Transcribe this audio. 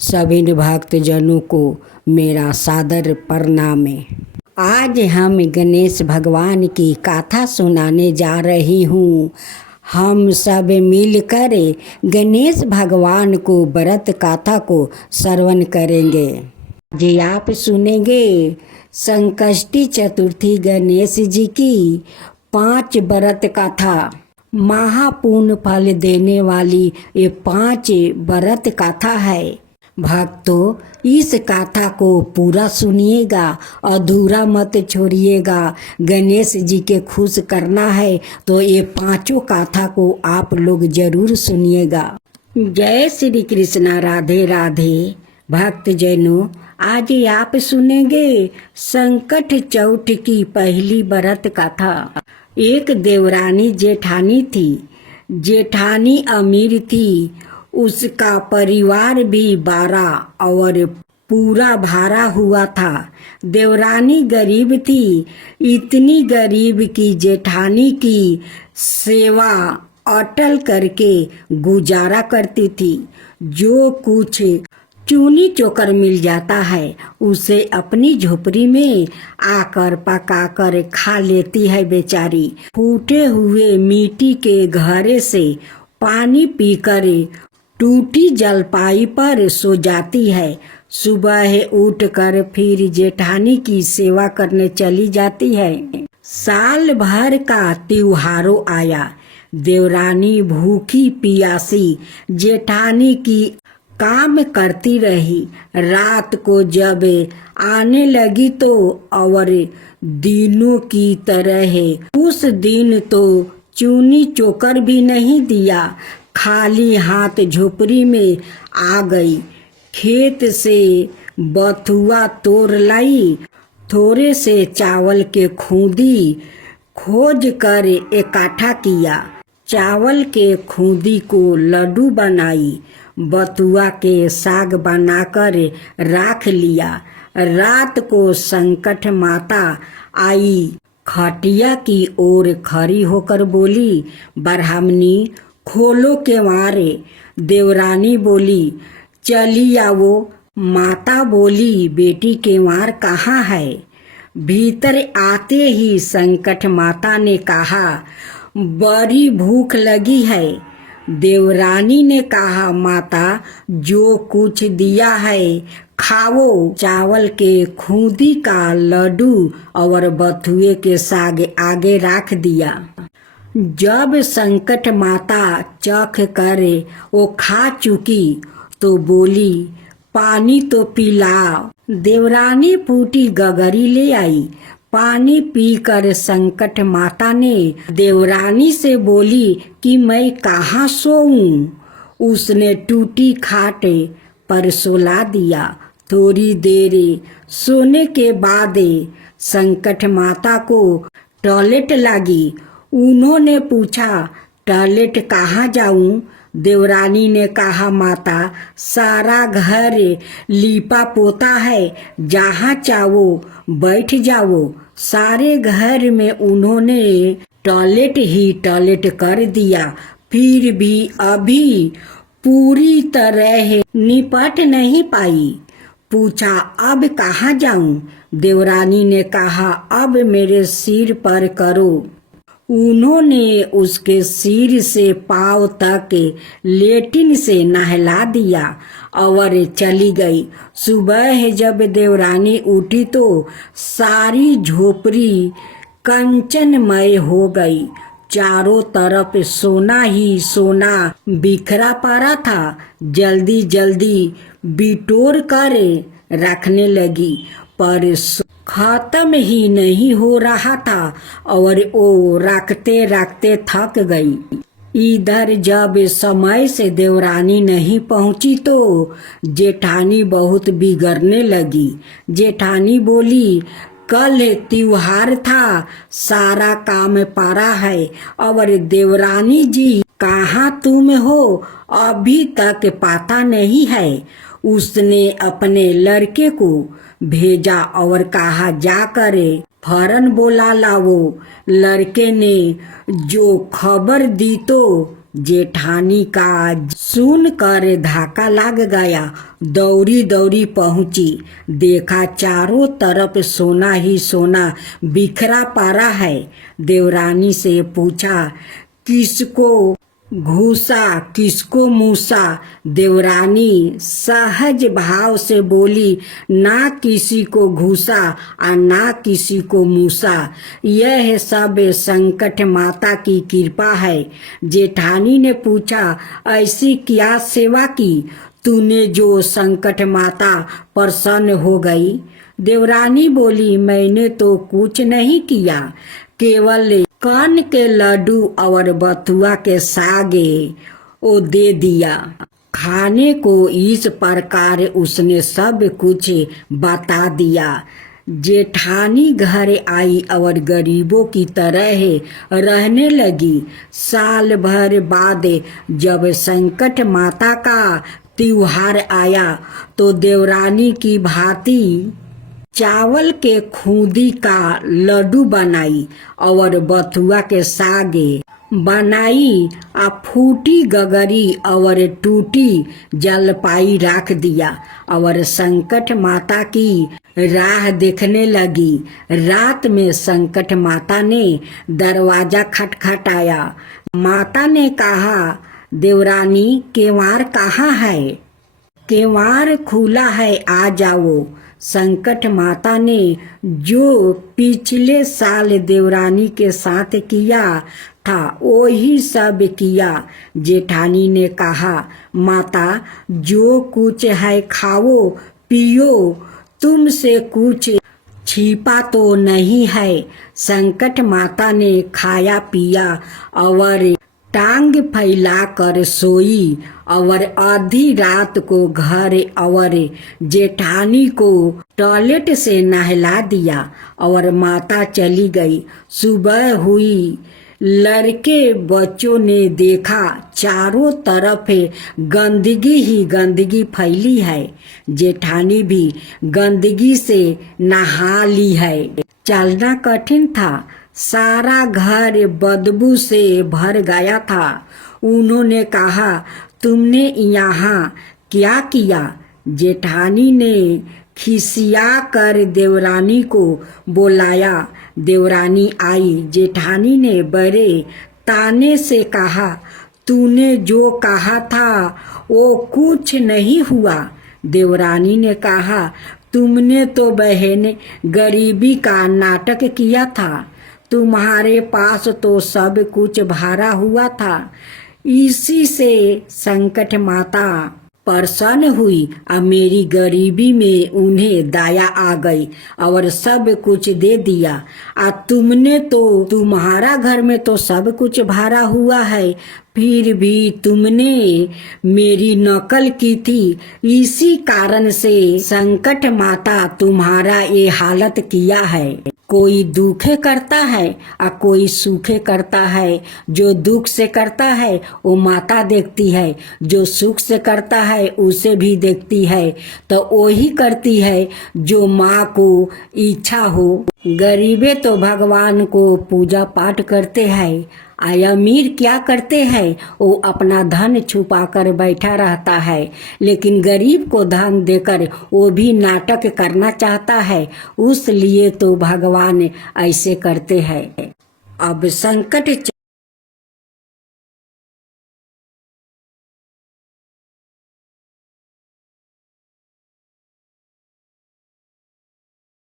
सभी भक्तजनों को मेरा सादर प्रणाम। आज हम गणेश भगवान की कथा सुनाने जा रही हूँ। हम सब मिलकर गणेश भगवान को व्रत कथा को श्रवण करेंगे। जी आप सुनेंगे संकष्टी चतुर्थी गणेश जी की 5 व्रत कथा। महापुण्य फल देने वाली ये 5 व्रत कथा है। भक्तों, इस कथा को पूरा सुनिएगा, अधूरा मत छोड़िएगा। गणेश जी के खुश करना है तो ये 5 कथा को आप लोग जरूर सुनिएगा। जय श्री कृष्णा, राधे राधे। भक्तजनों, आज आप सुनेंगे संकट चौथ की पहली व्रत कथा। एक देवरानी जेठानी थी। जेठानी अमीर थी, उसका परिवार भी 12 और पूरा भरा हुआ था। देवरानी गरीब थी, इतनी गरीब की जेठानी की सेवा अटल करके गुजारा करती थी। जो कुछ चूनी चोकर मिल जाता है उसे अपनी झोपड़ी में आकर पकाकर खा लेती है बेचारी। फूटे हुए मिट्टी के घड़े से पानी पीकर टूटी जलपाई पर सो जाती है। सुबह उठकर फिर जेठानी की सेवा करने चली जाती है। साल भर का त्योहारों आया। देवरानी भूखी पियासी जेठानी की काम करती रही। रात को जब आने लगी तो और दिनों की तरह उस दिन तो चूनी चोकर भी नहीं दिया। खाली हाथ झोपड़ी में आ गई। खेत से बथुआ तोड़ लाई। थोड़े से चावल के खूंदी खोज कर इकट्ठा किया। चावल के खूंदी को लड्डू बनाई। बथुआ के साग बनाकर रख लिया। रात को संकट माता आई। खटिया की ओर खड़ी होकर बोली, ब्राह्मणी खोलो केवाड़। देवरानी बोली, चली आओ। माता बोली, बेटी केवाड़ कहाँ है? भीतर आते ही संकट माता ने कहा, बड़ी भूख लगी है। देवरानी ने कहा, माता जो कुछ दिया है खाओ। चावल के खूंदी का लड्डू और बथुए के साग आगे रख दिया। जब संकट माता चख कर वो खा चुकी तो बोली, पानी तो पिलाओ। देवरानी फूटी गगरी ले आई। पानी पीकर संकट माता ने देवरानी से बोली कि मैं कहाँ सोऊं। उसने टूटी खाट पर सुला दिया। थोड़ी देर सोने के बाद संकट माता को टॉयलेट लगी। उन्होंने पूछा, टॉयलेट कहाँ जाऊं? देवरानी ने कहा, माता सारा घर लीपा पोता है, जहाँ चाहो बैठ जाओ। सारे घर में उन्होंने टॉयलेट ही टॉयलेट कर दिया। फिर भी अभी पूरी तरह निपट नहीं पाई। पूछा, अब कहाँ जाऊं? देवरानी ने कहा, अब मेरे सिर पर करो। उन्होंने उसके सिर से पांव तक लेटिन से नहला दिया और चली गई। सुबह जब देवरानी उठी तो सारी झोपड़ी कंचनमय हो गई। चारों तरफ सोना ही सोना बिखरा पड़ा था। जल्दी जल्दी बिटोर कर रखने लगी, पर खत्म ही नहीं हो रहा था और वो रखते रखते थक गई। इधर जब समय से देवरानी नहीं पहुंची तो जेठानी बहुत बिगड़ने लगी। जेठानी बोली, कल त्योहार था, सारा काम पड़ा है और देवरानी जी कहाँ तुम हो? अभी तक पता नहीं है। उसने अपने लड़के को भेजा और कहा, जाकर फौरन बोला लाओ। लड़के ने जो खबर दी तो जेठानी का सुन कर धाका लग गया, दौड़ी दौड़ी पहुंची, देखा चारों तरफ सोना ही सोना बिखरा पड़ा है। देवरानी से पूछा, किसको घूसा किसको मूसा? देवरानी सहज भाव से बोली, ना किसी को घूसा और ना किसी को मूसा, यह सब संकट माता की कृपा है। जेठानी ने पूछा, ऐसी क्या सेवा की तूने जो संकट माता प्रसन्न हो गई? देवरानी बोली, मैंने तो कुछ नहीं किया, केवल कान के लड्डू और बथुआ के सागे वो दे दिया। खाने को इस प्रकार उसने सब कुछ बता दिया। जेठानी घर आई और गरीबों की तरह रहने लगी। साल भर बाद जब संकट माता का त्योहार आया तो देवरानी की भांति चावल के खूंदी का लड्डू बनाई और बथुआ के सागे बनाई, आ फूटी गगरी और टूटी जलपाई रख दिया और संकट माता की राह देखने लगी। रात में संकट माता ने दरवाजा खटखटाया। माता ने कहा, देवरानी केवाड़ कहाँ है? केवाड़ खुला है, आ जाओ। संकट माता ने जो पिछले साल देवरानी के साथ किया था वही सब किया। जेठानी ने कहा, माता जो कुछ है खाओ पियो, तुमसे कुछ छिपा तो नहीं है। संकट माता ने खाया पिया और टांग फैला कर सोई और आधी रात को घर और जेठानी को टॉयलेट से नहला दिया और माता चली गई। सुबह हुई, लड़के बच्चों ने देखा चारों तरफ गंदगी ही गंदगी फैली है। जेठानी भी गंदगी से नहा ली है। चलना कठिन था, सारा घर बदबू से भर गया था। उन्होंने कहा, तुमने यहाँ क्या किया? जेठानी ने खिसिया कर देवरानी को बुलाया। देवरानी आई। जेठानी ने बड़े ताने से कहा, तूने जो कहा था वो कुछ नहीं हुआ। देवरानी ने कहा, तुमने तो बहन गरीबी का नाटक किया था, तुम्हारे पास तो सब कुछ भरा हुआ था। इसी से संकट माता प्रसन्न हुई और मेरी गरीबी में उन्हें दया आ गई और सब कुछ दे दिया। और तुमने तो, तुम्हारा घर में तो सब कुछ भरा हुआ है, फिर भी तुमने मेरी नकल की थी। इसी कारण से संकट माता तुम्हारा ये हालत किया है। कोई दुखे करता है और कोई सुखे करता है। जो दुख से करता है वो माता देखती है, जो सुख से करता है उसे भी देखती है। तो वही करती है जो माँ को इच्छा हो। गरीबे तो भगवान को पूजा पाठ करते हैं, अमीर क्या करते हैं, वो अपना धन छुपा कर बैठा रहता है। लेकिन गरीब को धन देकर वो भी नाटक करना चाहता है, उस लिए तो भगवान ऐसे करते हैं। अब संकट